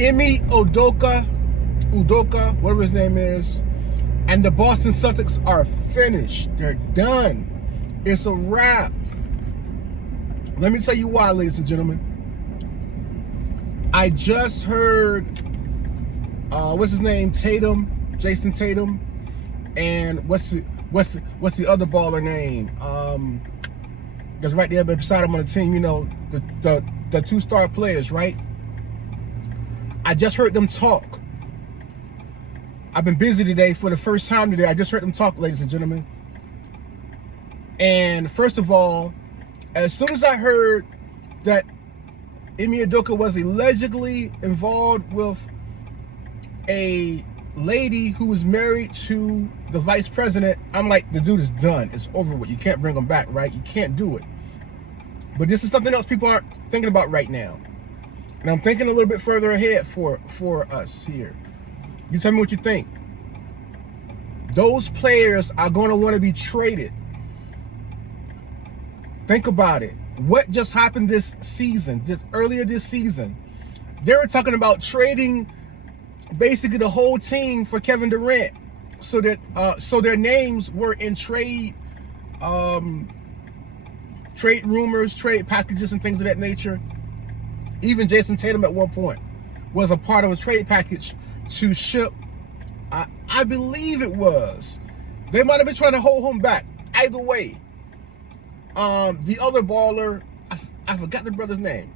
Udoka, whatever his name is, and the Boston Celtics are finished. They're done. It's a wrap. Let me tell you why, ladies and gentlemen. I just heard, what's his name? Jason Tatum, and what's the other baller name? That's right there beside him on the team. You know, the two-star players, right? I just heard them talk. I've been busy today for the first time today. I just heard them talk, ladies and gentlemen. And first of all, as soon as I heard that Ime Udoka was allegedly involved with a lady who was married to the vice president, I'm like, the dude is done. It's over with. You can't bring him back, right? You can't do it. But this is something else people aren't thinking about right now. And I'm thinking a little bit further ahead for us here. You tell me what you think. Those players are going to want to be traded. Think about it. What just happened this season, earlier this season? They were talking about trading basically the whole team for Kevin Durant, so that so their names were in trade rumors, trade packages, and things of that nature. Even Jason Tatum at one point was a part of a trade package to ship. I believe it was. They might have been trying to hold him back. Either way, the other baller, I forgot the brother's name.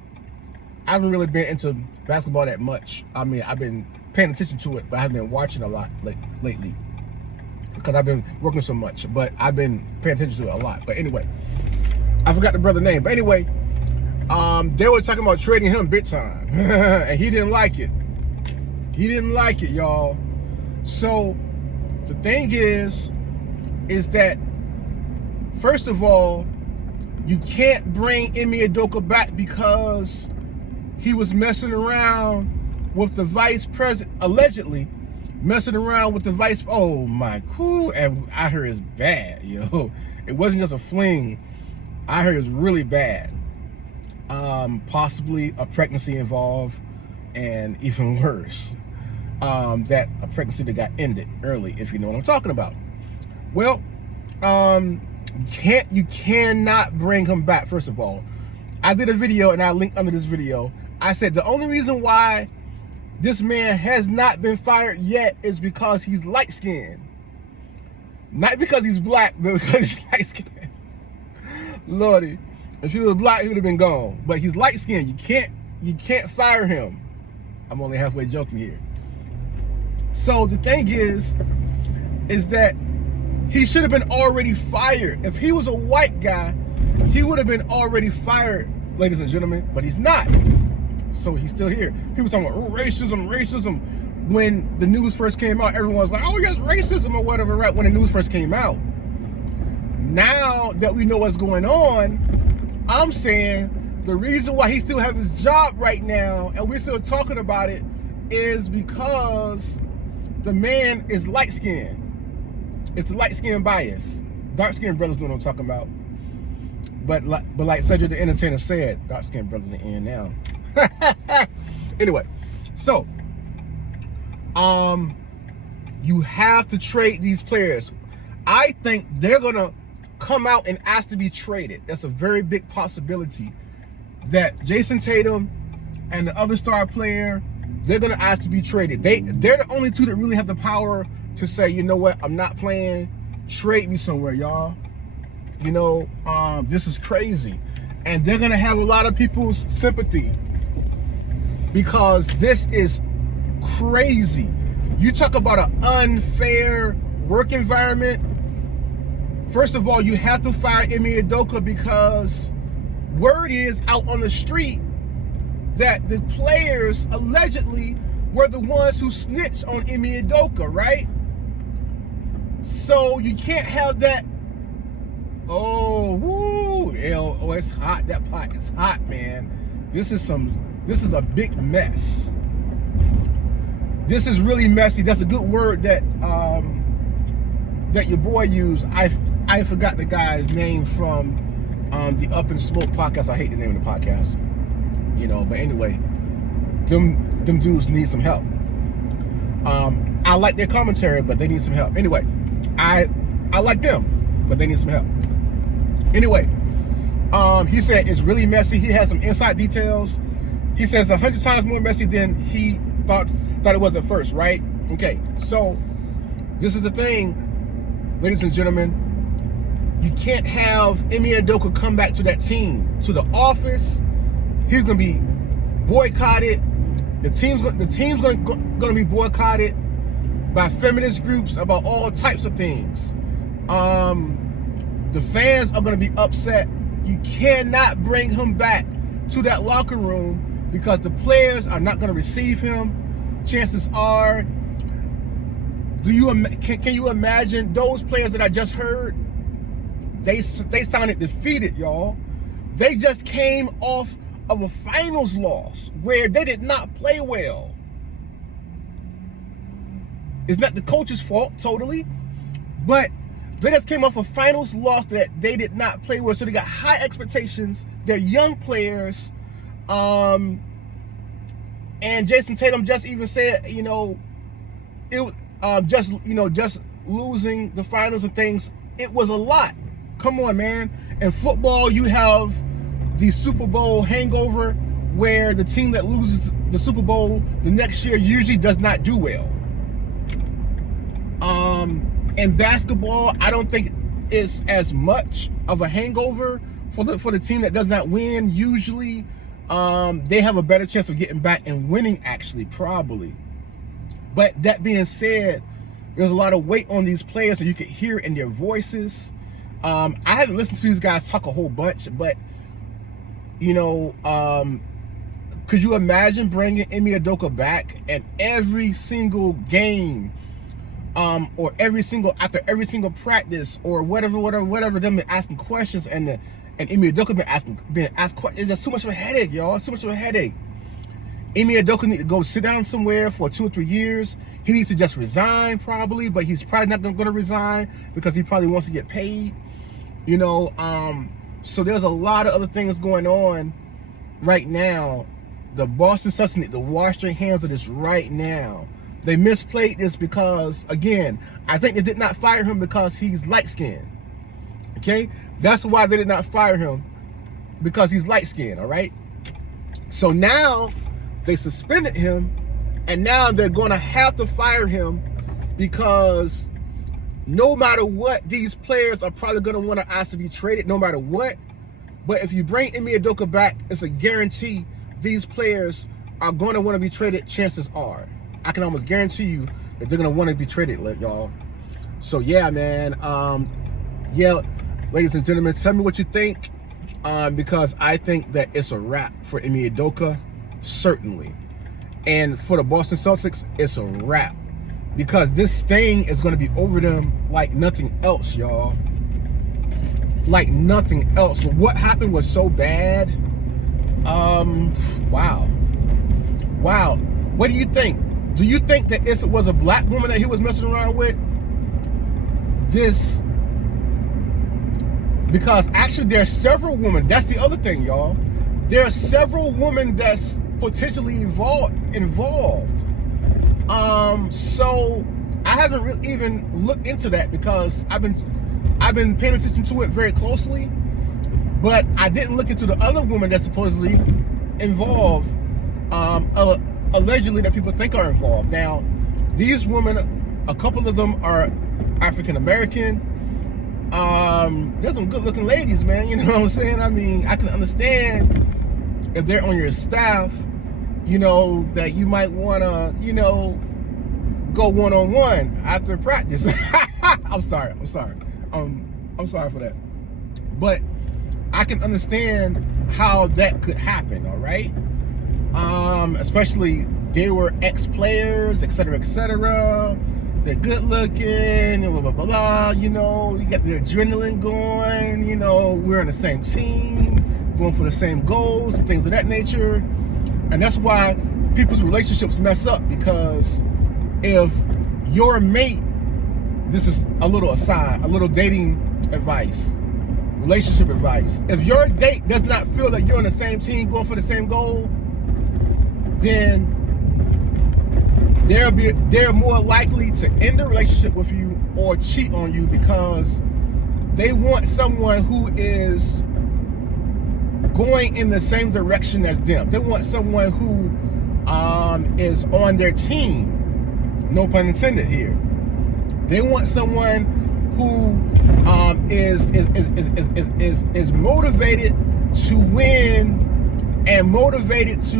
I haven't really been into basketball that much. I mean, I've been paying attention to it, but I haven't been watching a lot lately because I've been working so much. But I've been paying attention to it a lot. But anyway, I forgot the brother's name. But anyway, they were talking about trading him big time, and he didn't like it. He didn't like it, y'all. So the thing is that first of all, you can't bring Ime Udoka back because he was messing around with the vice president, allegedly messing around with the vice. Oh my, cool. And I heard it's bad, yo. It wasn't just a fling. I heard it's really bad. Possibly a pregnancy involved, and even worse, that a pregnancy that got ended early, if you know what I'm talking about. Well, you cannot bring him back. First of all, I did a video, and I linked under this video. I said the only reason why this man has not been fired yet is because he's light-skinned. Not because he's black, but because he's light-skinned. Lordy, if he was black, he would have been gone. But he's light-skinned. You can't fire him. I'm only halfway joking here. So the thing is that he should have been already fired. If he was a white guy, he would have been already fired, ladies and gentlemen. But he's not. So he's still here. People talking about racism. When the news first came out, everyone was like, oh, yes, racism or whatever, right? When the news first came out. Now that we know what's going on, I'm saying the reason why he still has his job right now and we're still talking about it is because the man is light-skinned. It's the light-skinned bias. Dark-skinned brothers know what I'm talking about. But like Cedric the Entertainer said, dark-skinned brothers are in now. Anyway, so you have to trade these players. I think they're gonna come out and ask to be traded. That's a very big possibility that Jason Tatum and the other star player, they're gonna ask to be traded. They're the only two that really have the power to say, you know what, I'm not playing, trade me somewhere, y'all. You know, this is crazy. And they're gonna have a lot of people's sympathy because this is crazy. You talk about an unfair work environment. First of all, you have to fire Ime Udoka because word is out on the street that the players allegedly were the ones who snitched on Ime Udoka, right? So you can't have that. Oh, woo! Oh, it's hot. That pot is hot, man. This is a big mess. This is really messy. That's a good word that that your boy used. I forgot the guy's name from the Up in Smoke podcast. I hate the name of the podcast. You know, but anyway, them them dudes need some help. I like their commentary, but they need some help. Anyway, I like them, but they need some help. Anyway, he said it's really messy. He has some inside details. He says 100 times more messy than he thought it was at first, right? Okay, so this is the thing, ladies and gentlemen. You can't have Ime Udoka come back to that team, to the office. He's gonna be boycotted. The team's gonna be boycotted by feminist groups about all types of things. The fans are gonna be upset. You cannot bring him back to that locker room because the players are not gonna receive him. Chances are, can you imagine those players that I just heard? They sounded defeated, y'all. They just came off of a finals loss where they did not play well. It's not the coach's fault, totally, but they just came off a finals loss that they did not play well, so they got high expectations. They're young players, and Jason Tatum just even said, just losing the finals and things, it was a lot. Come on, man. In football, you have the Super Bowl hangover where the team that loses the Super Bowl the next year usually does not do well. In basketball, I don't think it's as much of a hangover for the team that does not win. Usually, they have a better chance of getting back and winning, actually, probably. But that being said, there's a lot of weight on these players, and you can hear it in their voices. I haven't listened to these guys talk a whole bunch, but could you imagine bringing Ime Udoka back and every single game, or after every single practice or whatever, them been asking questions and Ime Udoka being asked questions? It's just too much of a headache, y'all. It's too much of a headache. Ime Udoka need to go sit down somewhere for 2 or 3 years. He needs to just resign, probably, but he's probably not going to resign because he probably wants to get paid. So there's a lot of other things going on right now. The Boston Celtics need to wash their hands of this right now. They misplayed this because, again, I think they did not fire him because he's light-skinned. Okay? That's why they did not fire him, because he's light-skinned, all right? So now they suspended him, and now they're going to have to fire him because no matter what, these players are probably going to want to ask to be traded no matter what. But if you bring Ime Udoka back, it's a guarantee these players are going to want to be traded. Chances are, I can almost guarantee you that they're going to want to be traded, y'all. So yeah, man. Yeah, ladies and gentlemen, tell me what you think, because I think that it's a wrap for Ime Udoka, certainly. And for the Boston Celtics, it's a wrap, because this thing is going to be over them like nothing else, y'all. Like nothing else. What happened was so bad. Wow. What do you think? Do you think that if it was a black woman that he was messing around with, because actually there's several women. That's the other thing, y'all. There are several women that's potentially involved. So I haven't really even looked into that because I've been paying attention to it very closely, but I didn't look into the other women that's supposedly involved, allegedly, that people think are involved. Now, these women, a couple of them are African American. There's some good looking ladies, man. You know what I'm saying? I mean, I can understand if they're on your staff, that you might want to, go one-on-one after practice. I'm sorry. I'm sorry for that. But I can understand how that could happen, all right? Especially they were ex-players, etc., etc. They're good looking, blah, blah, blah, blah, you got the adrenaline going, we're on the same team, going for the same goals and things of that nature. And that's why people's relationships mess up, because if your mate, this is a little aside, a little dating advice, relationship advice. If your date does not feel that you're on the same team, going for the same goal, then they're more likely to end the relationship with you or cheat on you because they want someone who is going in the same direction as them. They want someone who is on their team. No pun intended here. They want someone who is motivated to win and motivated to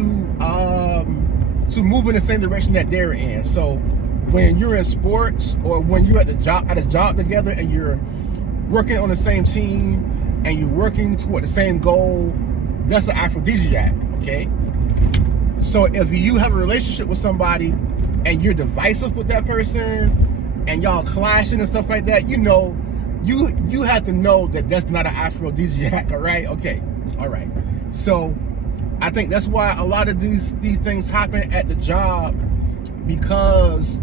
move in the same direction that they're in. So when you're in sports or when you're at a job together and you're working on the same team and you're working toward the same goal, that's an aphrodisiac, okay? So if you have a relationship with somebody and you're divisive with that person and y'all clashing and stuff like that, you know, you have to know that that's not an aphrodisiac, all right? Okay, all right. So I think that's why a lot of these things happen at the job, because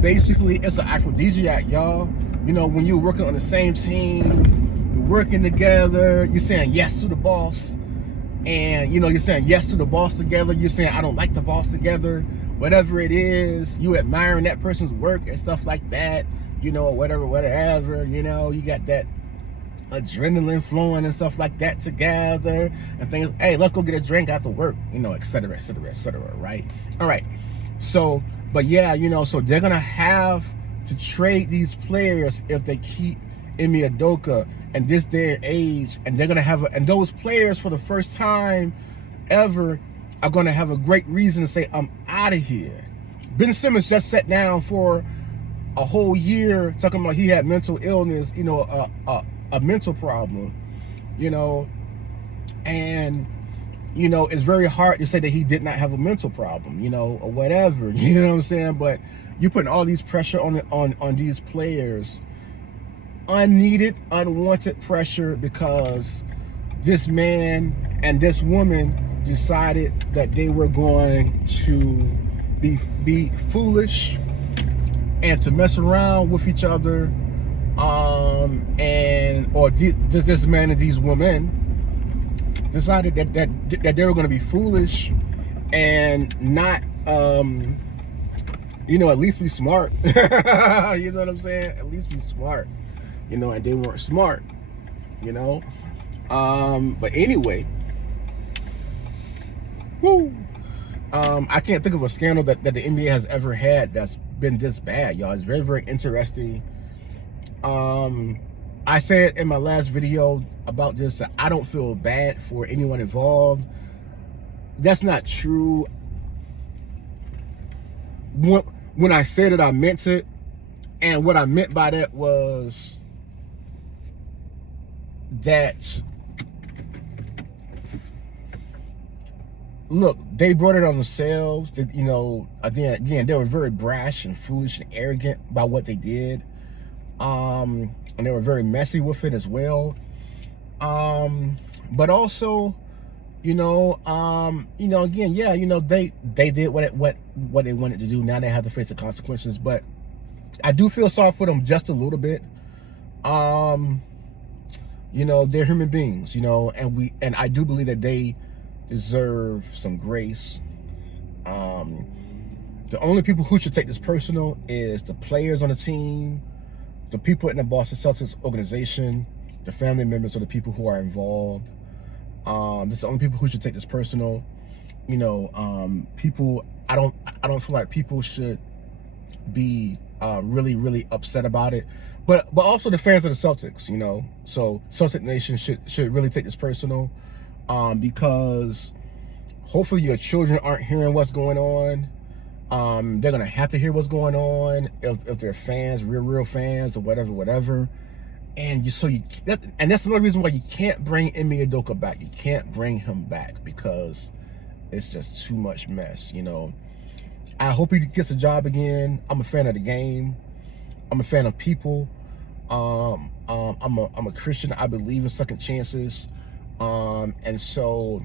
basically it's an aphrodisiac, y'all. You know, when you're working on the same team, you're working together, you're saying yes to the boss, and you know, you're saying yes to the boss together, you're saying I don't like the boss together, whatever it is, you admiring that person's work and stuff like that, you know, whatever, you know, you got that adrenaline flowing and stuff like that together and things. Hey, let's go get a drink after work, you know, etc., right? All right. So, but yeah, you know, so they're gonna have to trade these players if they keep Emi Udoka in this day and age, and they're gonna have and those players for the first time ever are gonna have a great reason to say, I'm out of here. Ben Simmons just sat down for a whole year talking about he had mental illness, you know, a mental problem, you know, and you know, it's very hard to say that he did not have a mental problem, you know, or whatever, you know what I'm saying? But you're putting all these pressure on these players, unneeded, unwanted pressure, because this man and this woman decided that they were going to be foolish and to mess around with each other, does this man and these women decided that they were going to be foolish and not, you know, at least be smart. You know what I'm saying? At least be smart, you know, and they weren't smart, you know. But anyway, woo. I can't think of a scandal that the NBA has ever had that's been this bad, y'all. It's very, very interesting. I said in my last video about this that I don't feel bad for anyone involved. That's not true. When I said it, I meant it. And what I meant by that was that, look, they brought it on themselves. That, you know, again, they were very brash and foolish and arrogant about what they did. And they were very messy with it as well. But also, you know, again, yeah, you know, they did what they wanted to do. Now they have to face the consequences. But I do feel sorry for them just a little bit. You know, they're human beings, you know, and I do believe that they deserve some grace. The only people who should take this personal is the players on the team, the people in the Boston Celtics organization, the family members of the people who are involved. That's the only people who should take this personal. You know, people, I don't feel like people should be really, really upset about it. But also the fans of the Celtics, you know. So Celtic Nation should really take this personal, because hopefully your children aren't hearing what's going on. They're gonna have to hear what's going on if they're fans, real fans, or whatever. And that's the only reason why you can't bring Emi Udoka back. You can't bring him back because it's just too much mess, you know. I hope he gets a job again. I'm a fan of the game. I'm a fan of people. I'm a Christian. I believe in second chances. And so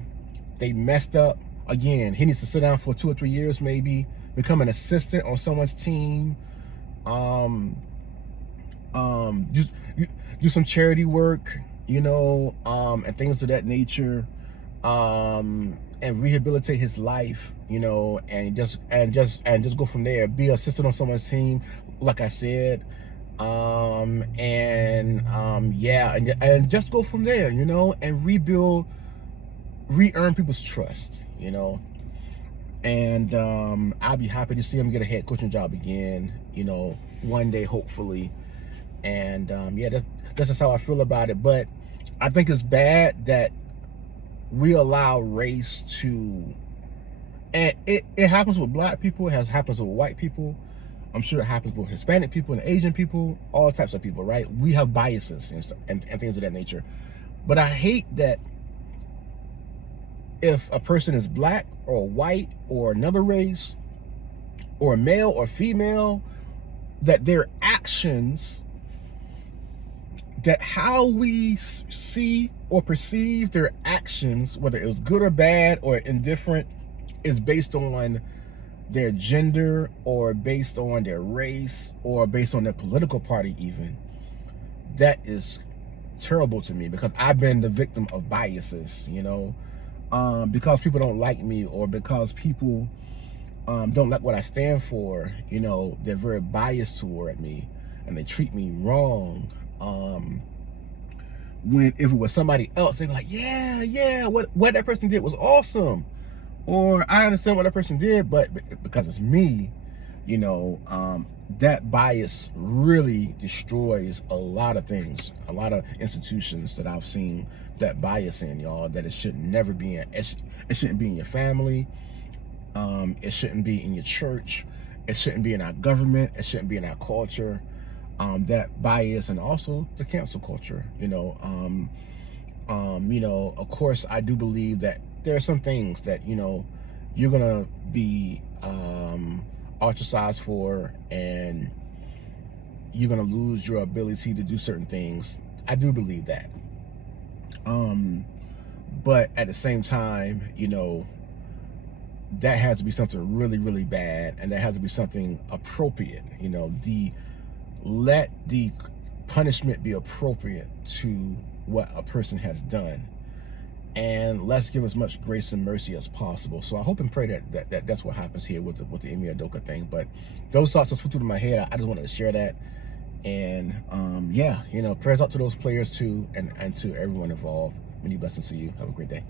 they messed up again. He needs to sit down for 2 or 3 years, maybe become an assistant on someone's team. Do some charity work, you know, and things of that nature. and rehabilitate his life, you know, and just go from there. Be assistant on someone's team, like I said, yeah, and just go from there, you know, and re-earn people's trust, you know. And I'll be happy to see him get a head coaching job again, you know, one day, hopefully. And yeah, that's just how I feel about it. But I think it's bad that we allow race to, and it happens with black people, it happens with white people. I'm sure it happens with Hispanic people and Asian people, all types of people, right? We have biases and things of that nature. But I hate that if a person is black or white or another race or male or female, that their actions, that how we see or perceive their actions, whether it was good or bad or indifferent, is based on their gender or based on their race or based on their political party even. That is terrible to me, because I've been the victim of biases, you know, because people don't like me, or because people don't like what I stand for, you know, they're very biased toward me and they treat me wrong. When if it was somebody else, they'd be like, yeah, what that person did was awesome. Or I understand what that person did, but because it's me, you know, that bias really destroys a lot of things, a lot of institutions that I've seen that bias in, y'all, that it should never be in. It shouldn't be in your family. It shouldn't be in your church. It shouldn't be in our government. It shouldn't be in our culture. That bias, and also the cancel culture, you know, of course, I do believe that there are some things that, you know, you're gonna be ostracized for, and you're gonna lose your ability to do certain things. I do believe that. But at the same time, you know, that has to be something really, really bad, and that has to be something appropriate. You know, let the punishment be appropriate to what a person has done, and let's give as much grace and mercy as possible. So I hope and pray that's what happens here with the Emi Udoka thing. But those thoughts just flew through my head. I just wanted to share that. And yeah, you know, prayers out to those players too, and to everyone involved. Many blessings to you. Have a great day.